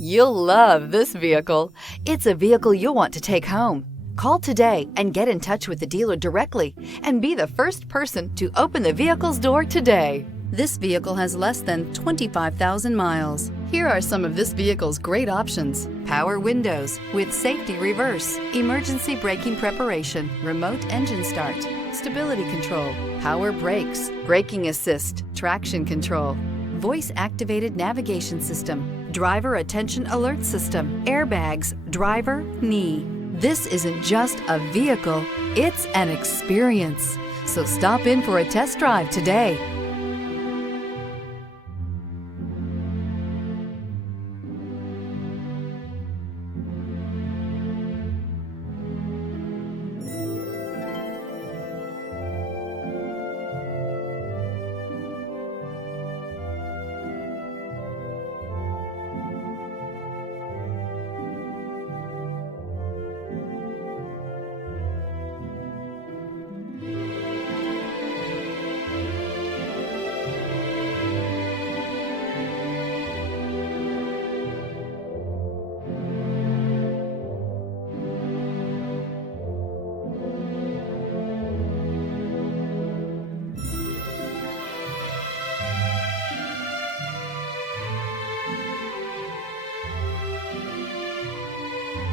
You'll love this vehicle. It's a vehicle you'll want to take home. Call today and get in touch with the dealer directly and be the first person to open the vehicle's door today. This vehicle has less than 25,000 miles. Here are some of this vehicle's great options: power windows with safety reverse, emergency braking preparation, remote engine start, stability control, power brakes, braking assist, traction control, voice activated navigation system, driver attention alert system, airbags, driver, knee. This isn't just a vehicle, it's an experience. So stop in for a test drive today.